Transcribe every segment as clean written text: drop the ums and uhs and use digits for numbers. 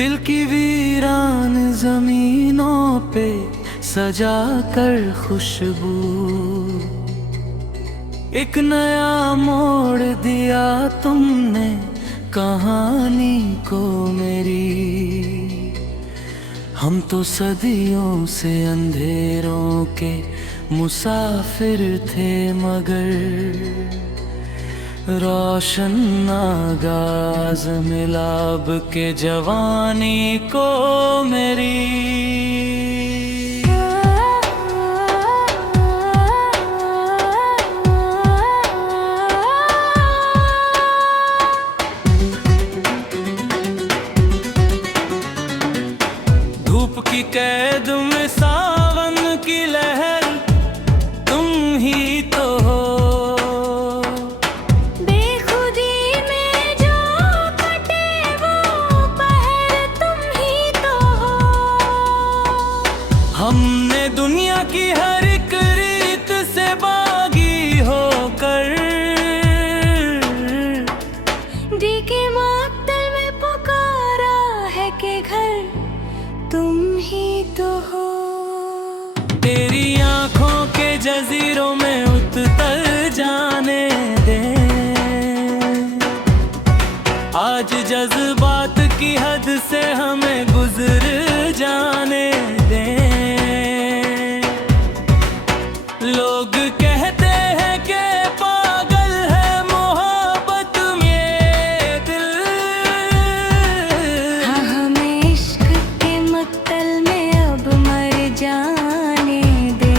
दिल की वीरान जमीनों पे सजा कर खुशबू, एक नया मोड़ दिया तुमने कहानी को मेरी। हम तो सदियों से अंधेरों के मुसाफिर थे, मगर रोशन आगाज मिला अब के जवानी को मेरी। धूप की कैद में सावन की लहर तुम ही तो हो, बेखुदी में जो कटे वो पहर तुम ही तो हो। हमने दुनिया की हर एक रीत से बागी होकर डीके मातल में पुकारा है कि घर तुम ही तो हो। तेरी आंखों के जजीरों में उतर जाने दे, आज जज्बात की हद से हमें गुजर जाने दे। लोग कहते हैं कि पागल है मोहब्बत में दिल, हाँ हमें इश्क के मक्तल में अब मर जाने दे।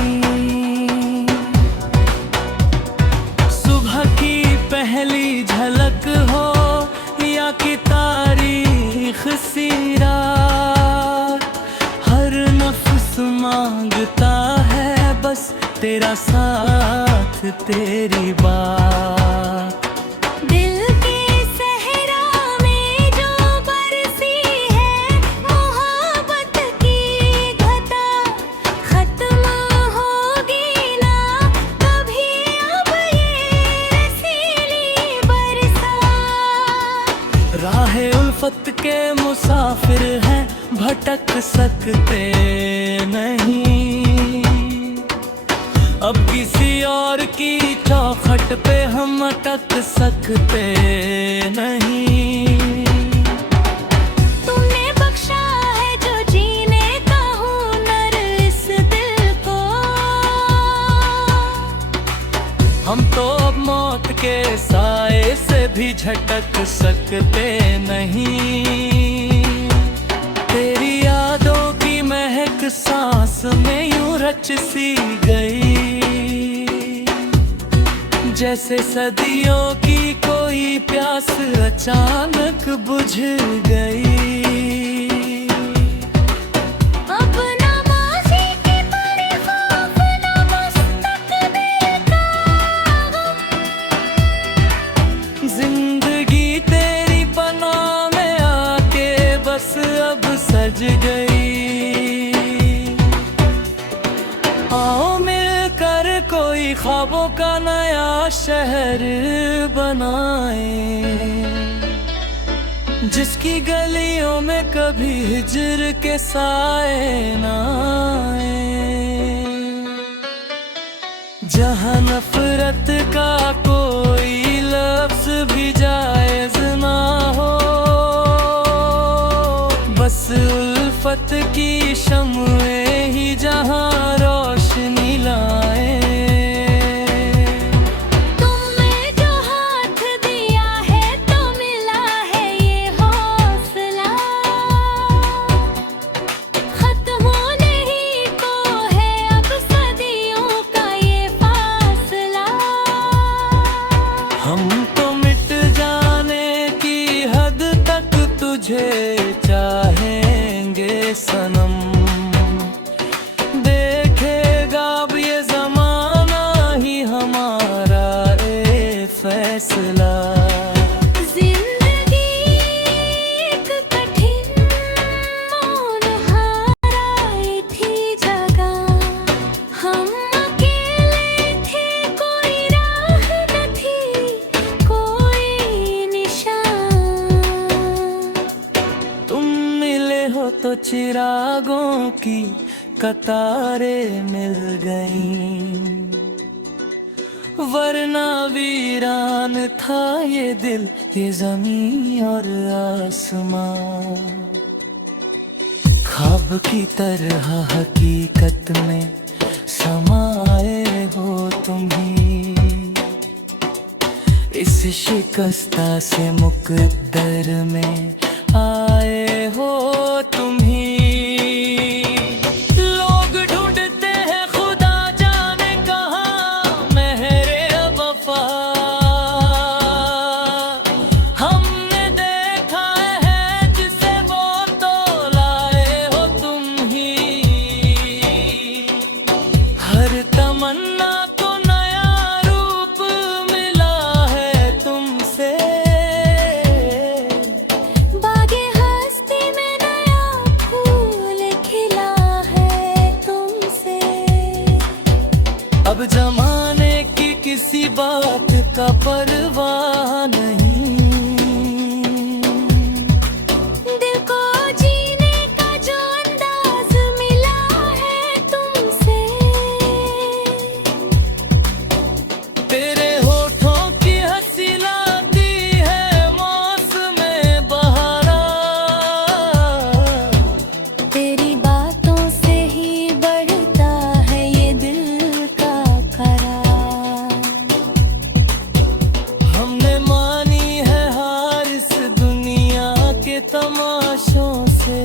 सुबह की पहली झलक हो या कि तारीख सी रात, हर नफ्स मांगता है बस तेरा साथ तेरी बात। दिल के सहरा में जो बरसी है मोहब्बत की घटा, खत्म होगी ना कभी अब ये रसीली बरसात। राहे उल्फत के मुसाफिर हैं, भटक सकते नहीं, अब किसी और की चौखट पे हम अटक सकते नहीं। तुमने बख्शा है जो जीने का हुनर इस दिल को, हम तो अब मौत के साए से भी झटक सकते नहीं। तेरी यादों की महक सांस में यूं रच सी गई, जैसे सदियों की कोई प्यास अचानक बुझ गई। अब ना माज़ी की परी खौफ ना मुस्तक़बिल का गम, जिंदगी तेरी पनाह में आके बस अब सज गई। आओ मिलकर कोई ख्वाबों का नया शहर बनाए, जिसकी गलियों में कभी हिज्र के साए ना आए, जहाँ नफरत का कोई लफ्ज भी जायज ना हो, बस उल्फत की शम्में ही जहाँ रोशनी लाए। तुमने जो हाथ दिया है तो मिला है ये हौसला, खत्म होने ही को है अब सदियों का ये फासला। हम तो मिट जाने की हद तक तुझे चाहेंगे सनम, देखेगा अब ये जमाना ही हमारा ए फैसला। जिंदगी एक कठिन मौन हाराई थी जगह, हम अकेले थे कोई राह न थी कोई निशान। तुम चिरागों की कतारें मिल गईं, वरना वीरान था ये दिल, ये ज़मीं और आसमां। ख्वाब की तरह हकीकत में समाए हो तुम ही, इस शिकस्ता से मुकद्दर में आए हो तुम ही। लोग ढूंढते हैं खुदा जाने कहाँ मेहरे वफा, हमने देखा है जिसे वो तो लाए हो तुम ही। हर तमन्ना को नया रूप मिला है तुमसे, बागे हस्ती में नया फूल खिला है तुमसे। अब जमाने की किसी बात का परवाह नहीं, दिल को जीने का जो अंदाज मिला है तुमसे। तेरे होठों की हंसी लाती है मौसमे बहारा, तेरी बातों से ही बढ़ता है ये दिल का करार। हमने मानी है हार इस दुनिया के तमाशों से,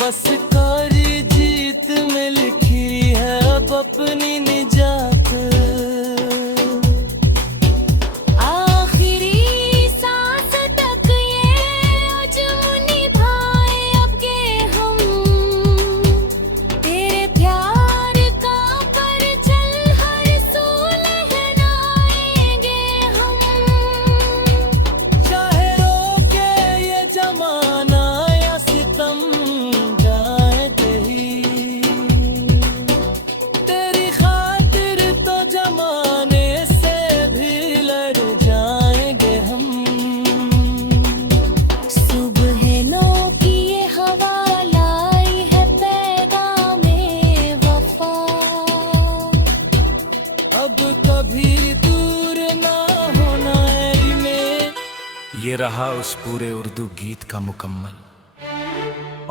बस कारी जीत में लिखी है अब अपनी निजात। आखिरी सांस तक ये अज़्म निभाए अब के हम, तेरे प्यार का परचम हर सू लहराएंगे हम। चाहे रोके ये जमाना या सितम जाए कहीं, तेरी खातिर तो जमाने से भी लड़ जाएंगे हम। सुबह की ये हवा लाई है पैगामे वफा, अब कभी दूर ना होना है में। ये रहा उस पूरे उर्दू गीत का मुकम्मल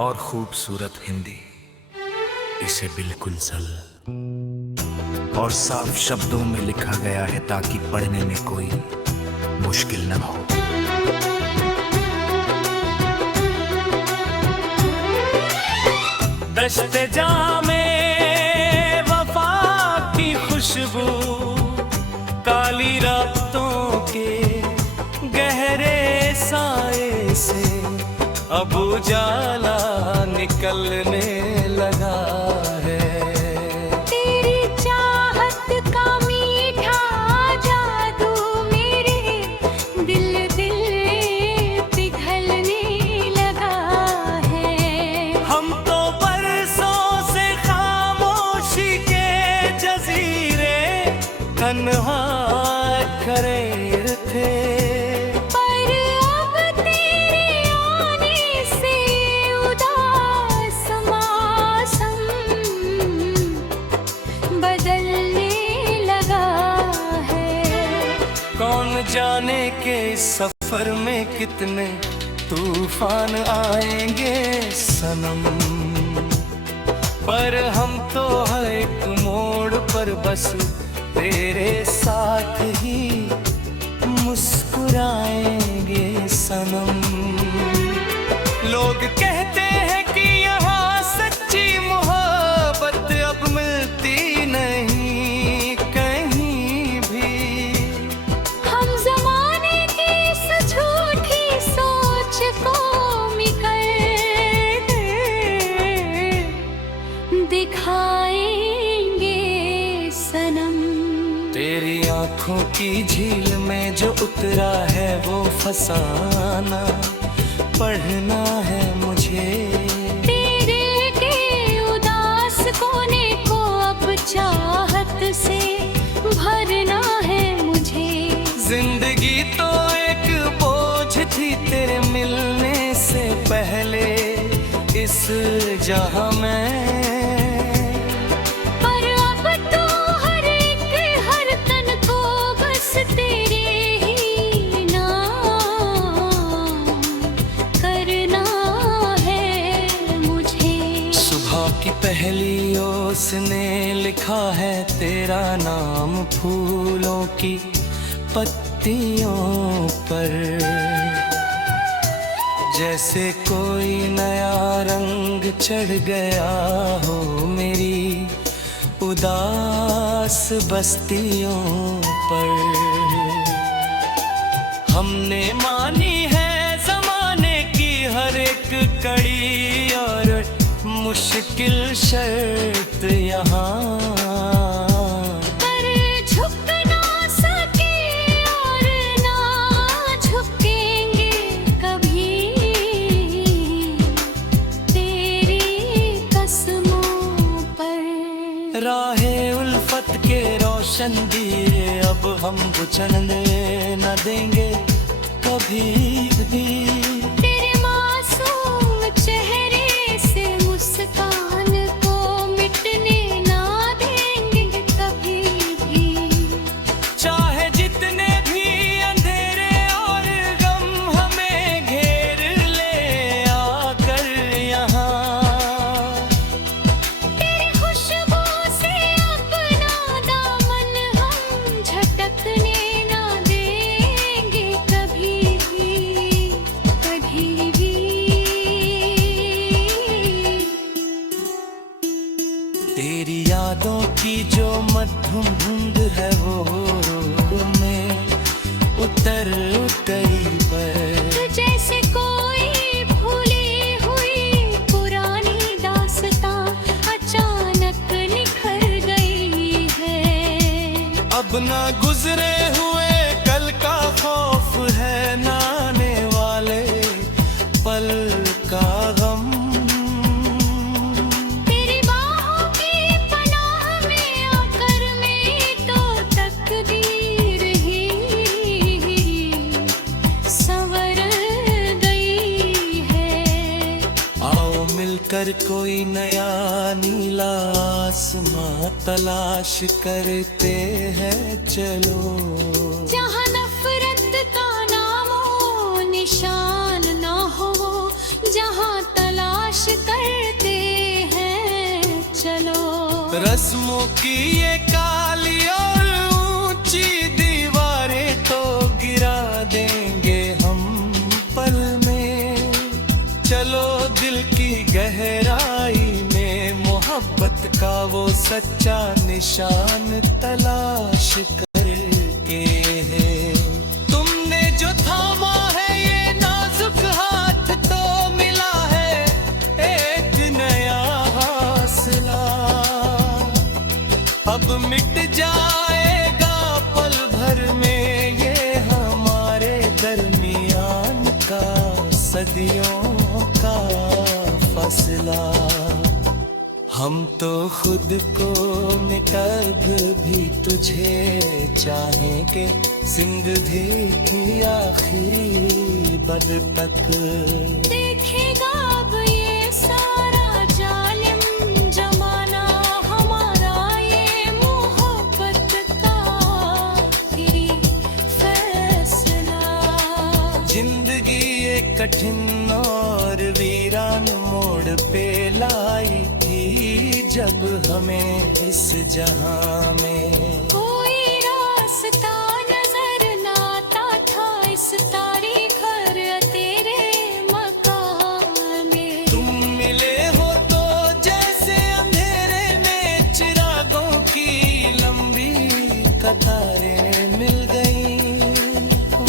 और खूबसूरत हिंदी। इसे बिल्कुल सरल और साफ शब्दों में लिखा गया है ताकि पढ़ने में कोई मुश्किल न हो। दश्ते जामे वफा की खुशबू, काली रातों के गहरे साए से अब उजाला निकलने लगा है। तेरी चाहत का मीठा जादू मेरे दिल पिघलने लगा है। हम तो बरसों से खामोशी के जजीरे तन्हा खड़े थे, पर अब तेरे आने से उदास मौसम बदलने लगा है। कौन जाने के इस सफर में कितने तूफान आएंगे सनम, पर हम तो हर एक मोड़ पर बस तेरे साथ ही मुस्कुराएंगे सनम। लोग कहते हैं कि यहाँ सच्ची मोहब्बत अब मिलती नहीं कहीं भी। हम ज़माने की इस झूठी सोच को मिकर दिखाएंगे सनम। तेरी आंखों की झील में जो उतरा है वो फसाना पढ़ना है मुझे। तेरे के उदास कोने को अब चाहत से भरना है मुझे। जिंदगी तो एक बोझ थी तेरे मिलने से जहां मैं। पर अब तो हर एक हर तन को बस तेरे ही नाम करना है मुझे। सुबह की पहली ओस ने लिखा है तेरा नाम फूलों की पत्तियों पर, जैसे कोई नया रंग चढ़ गया हो मेरी उदास बस्तियों पर। हमने मानी है जमाने की हर एक कड़ी और मुश्किल शर्त यहाँ, पर झुक ना सके और ना झुकेंगे कभी तेरी कसमों पर। राहे उल्फत के रोशन दिए अब हम बुझने न देंगे कभी भी। तेरे मासूम चेहरे से मुस्कान को मिटने ना देंगे कभी भी। चाहे जितने भी अंधेरे और गम हमें घेर ले आकर यहाँ, तेरी खुशबू से अपना दामन हम झटकने ना देंगे कभी भी, कभी भी। तेरी यादों की जो मधुम धुंध है वो में उतर गई पर, तो जैसे कोई भूली हुई पुरानी दास्तां अचानक निखर गई है। अब ना गुजरे हुए कल का खौफ है ना आने वाले पल का गम। तेरी बाहों की पनाह में आकर मेरी तो तकदीर ही संवर गई है। आओ मिलकर कोई नया नीला आसमां तलाश करते हैं चलो, जहाँ नफरत का नामो निशान ना हो, जहाँ तलाश करते हैं चलो। रस्मों की ये काली और ऊंची दीवारें तो गिरा देंगे हम पल में। चलो दिल की गहराई में मोहब्बत का वो सच्चा निशान तलाश करके है। तुमने जो थामा है ये नाजुक हाथ तो मिला है एक नया हौसला। अब मिट जाएगा पल भर में ये हमारे दरमियान का सदियों का फसला। हम तो खुद को मिटाब भी तुझे चाहेंगे जिंदगी की आखिरी बद तक। देखेगा अब ये सारा जालिम जमाना हमारा ये मोहब्बत का आखिरी फैसला। जिंदगी एक कठिन और वीरान मोड़ पे लाई थी जब हमें इस जहां में कोई रास्ता नजर ना आता था इस तारीख और तेरे मकान में। तुम मिले हो तो जैसे अंधेरे में चिरागों की लंबी कतारें मिल गई,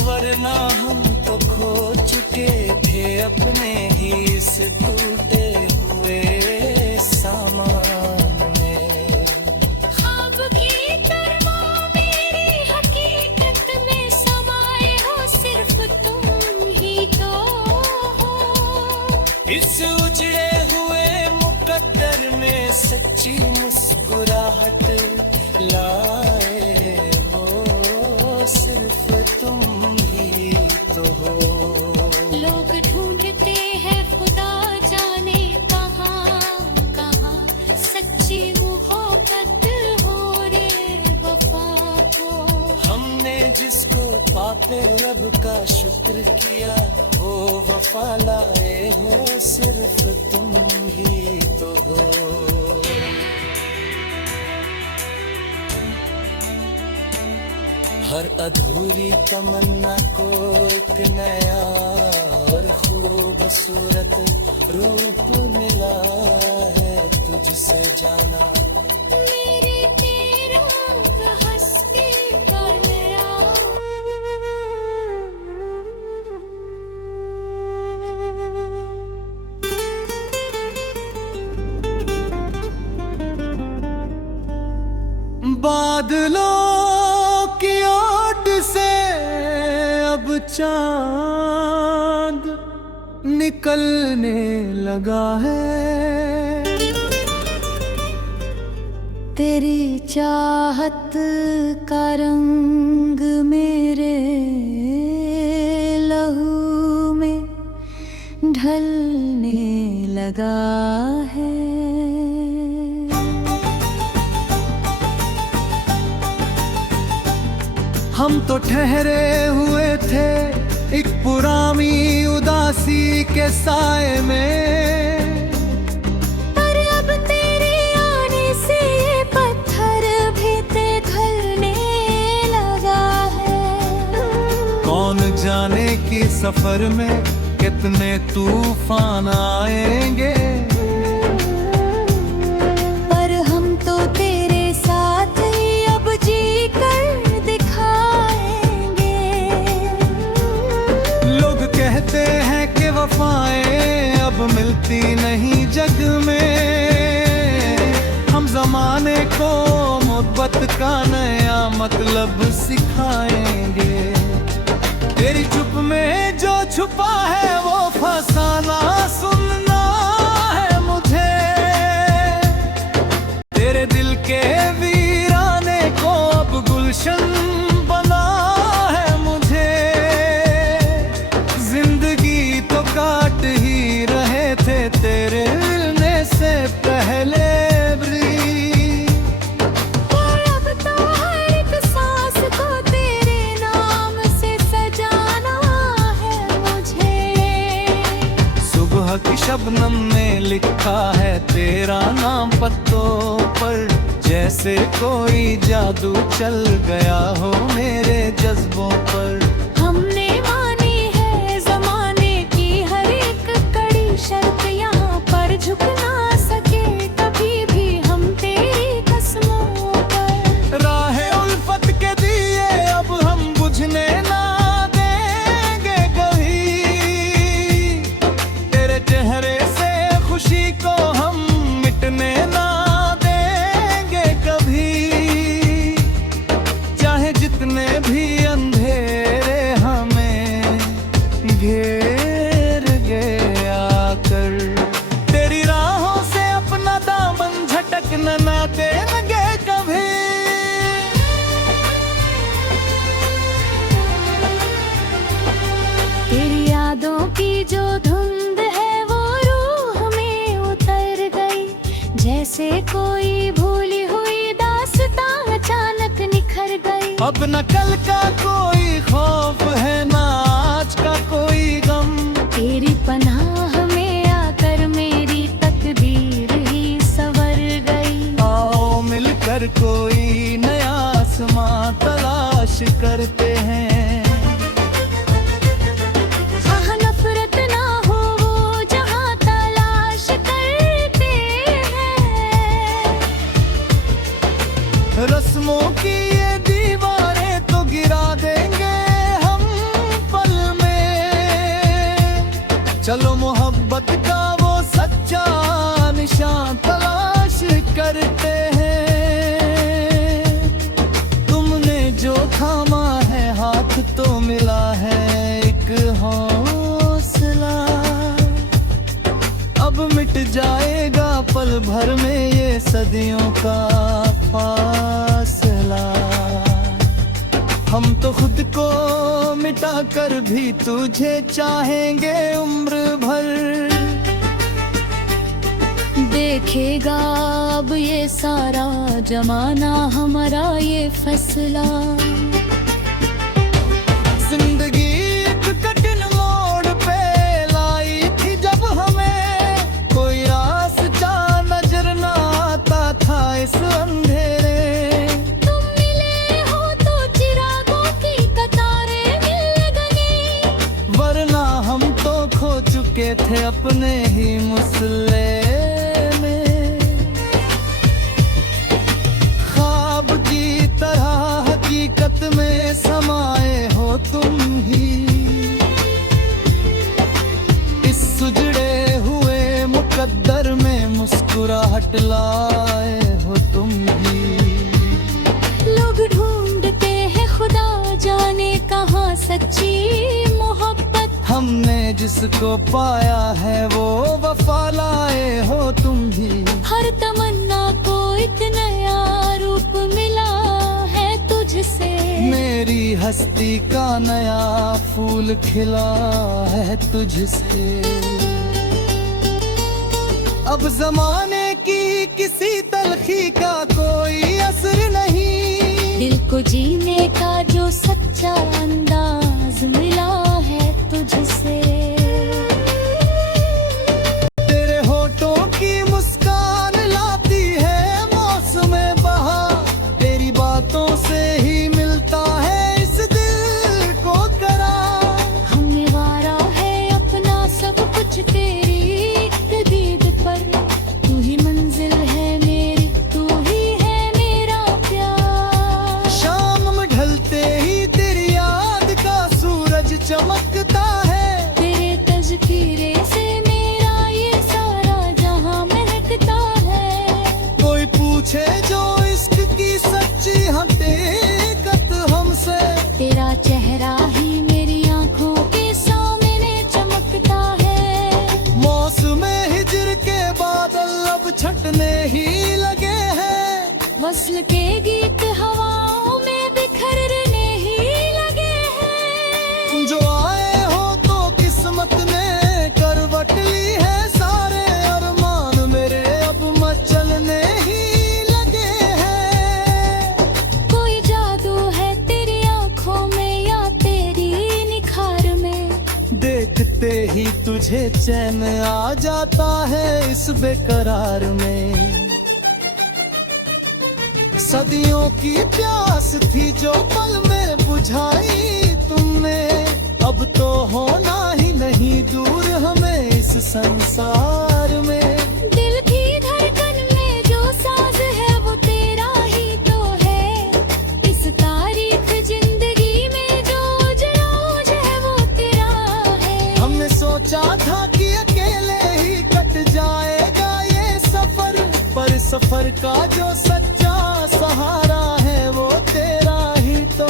वरना हम तो खो चुके थे अपने ही इस टूटे हुए सामान में। ख्वाब की तरह मेरी हकीकत में समाए हो सिर्फ तुम ही तो हो। इस उजड़े हुए मुकद्दर में सच्ची मुस्कुराहट लाए हो सिर्फ तुम ही तो हो। लोग ढूंढते हैं खुदा जाने कहाँ, बातें रब का शुक्र किया, वो वफा लाए हो सिर्फ तुम ही तो हो। हर अधूरी तमन्ना को एक नया और खूबसूरत रूप मिला है तुझसे जाना। मेरे तेरा हंस के गलिया। बादलों की ओट से अब चांद निकलने लगा है। तेरी चाहत का रंग मेरे लहू में ढलने लगा है। हम तो ठहरे हुए थे एक पुरानी उदासी के साए में, पर अब तेरे आने से ये पत्थर भी पिघलने लगा है। कौन जाने कि सफर में कितने तूफान आएंगे, पर हम तो तेरे साथ ही अब जी कर दिखाएंगे। लोग कहते हैं कि वफाएं अब मिलती नहीं जग में। हम जमाने को मोहब्बत का नया मतलब सिखाएंगे। तेरी चुप में जो छुपा है वो फसाना सुनना है मुझे। तेरे दिल के वीराने को अब गुलशन बना है मुझे। जिंदगी तो काट ही रहे थे तेरे मिलने से पहले भी। पर अब तो हर एक सांस को तेरे नाम से सजाना है मुझे। सुबह की शबनम ने लिखा है तेरा नाम पत्तों पर, जैसे कोई जादू चल गया हो मेरे जज्बों पर। हमने मानी है जमाने की हर एक कड़ी शर्त, यहाँ पर झुक ना सके कभी भी हम तेरी कसमों पर। राहे उल्फत के दिए अब हम बुझने ना देंगे कभी। तेरे चेहरे से खुशी को हम मिटने ना देंगे कभी। चाहे जितने भी अंधेरे हमें घेर गए आकर, तेरी राहों से अपना दामन झटकने ना देंगे कभी। तेरी यादों की जो धुंध है वो रूह में उतर गई। जैसे कोई भूली हुई दास्तां अचानक निखर गई। अब न कल का कोई खौफ है ना आज का कोई गम। तेरी पनाह में आकर मेरी तकदीर ही संवर गई। आओ मिलकर कोई नया आसमां तलाश करते हैं। हाँ नफरत ना हो वो जहाँ तलाश करते हैं। रस्मों की ये दीवारें तो गिरा देंगे हम पल में। चलो मोहब्बत का वो सच्चा निशान तलाश करते हैं। तुमने जो थामा है हाथ तो मिला है एक हौसला। अब मिट जाएगा पल भर में ये सदियों का फासला। हम तो खुद को मिटा कर भी तुझे चाहेंगे उम्र भर। देखेगा अब ये सारा जमाना हमारा ये फैसला। लटके थे अपने ही मुसल्ले में। ख्वाब की तरह हकीकत में समाए हो तुम ही, इस सुजड़े हुए मुकद्दर में मुस्कुराहट लाए हो तुम ही। लोग ढूंढते हैं खुदा जाने कहाँ सच्ची मोहब्बत, हमने जिसको पाया है वो वफा लाए हो तुम ही। हर तमन्ना को इतना नया रूप मिला है तुझसे, मेरी हस्ती का नया फूल खिला है तुझसे। अब जमाने की किसी तलखी का कोई असर नहीं, दिल को जीने का जो सच्चा अंदाज मिला है तुझसे। तेरे होठों की मुस्कान लाती है मौसम बहार, तेरी बातों से ही मिलता है इस दिल को करार। हमने वारा है अपना सब कुछ तेरी दीद पर, तू ही मंजिल है मेरी, तू ही है मेरा प्यार। शाम में ढलते ही तेरी याद का सूरज चमकता है, तेरे तज़किरे से मेरा ये सारा जहां महकता है। कोई पूछे जो इश्क की सच्ची हकीकत हमसे, तेरा चेहरा ही मेरी आंखों के सामने चमकता है। मौसम हिजर के बादल अब छटने ही लगे हैं, वस्ल के गीत हवाओं में बिखरने ही लगे हैं। जो आए हो तो किस्मत ने करवट ली है, सारे अरमान मेरे अब मचलने ही लगे हैं। कोई जादू है तेरी आंखों में या तेरी निखार में, देखते ही तुझे चैन आ जाता है इस बेकरार में। सदियों की प्यास थी जो पल में बुझाई तुमने, अब तो होना ही नहीं दूर हमें इस संसार में। दिल की धड़कन में जो साज है वो तेरा ही तो है, इस तारीख जिंदगी में जो जराज है वो तेरा है। हमने सोचा था कि अकेले ही कट जाएगा ये सफर, पर सफर का जो सच्चा सहारा है वो तेरा ही तो